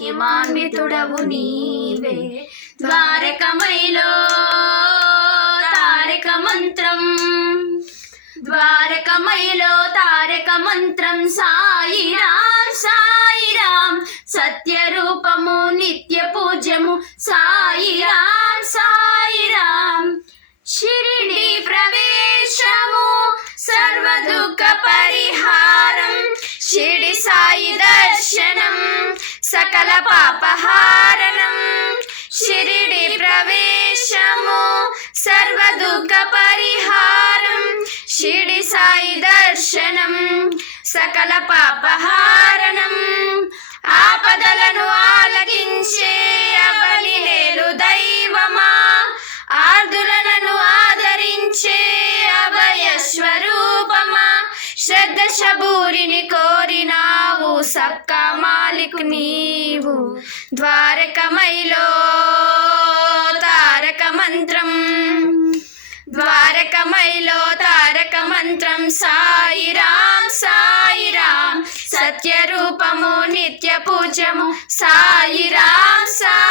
మహిమాన్వితుడవు నీవే. ద్వారకమైలో తారక మంత్రం, ద్వారకమైలో తారక మంత్రం సాయిరాం సాయిరాం. సత్య రూపము నిత్య పూజ్యము సాయిరాం సాయిరాం. షిరిడి ప్రవేశము సర్వ దుఃఖ పరిహారం, షిరిడి సాయి దర్శనం సకల పాపహారణం. షిరిడి ప్రవేశము సర్వ దుఃఖ పరిహారం, షిరిడి సాయి దర్శనం సకల పాపహారణం. ఆపదలను ఆలకించే అవని నేలు దైవమా, ఆర్దులను ఆదరించే అభయ స్వరూపమా. శ్రద్ధ శబూరిని కోరినావు సక్కా మాలికు నీవు. ద్వారకమైలో తారక మంత్రం, ద్వారకమైలో తారక మంత్రం సాయిరాం సాయిరాం. సత్య రూపము నిత్య పూజ్యము సాయిరాం సాయి.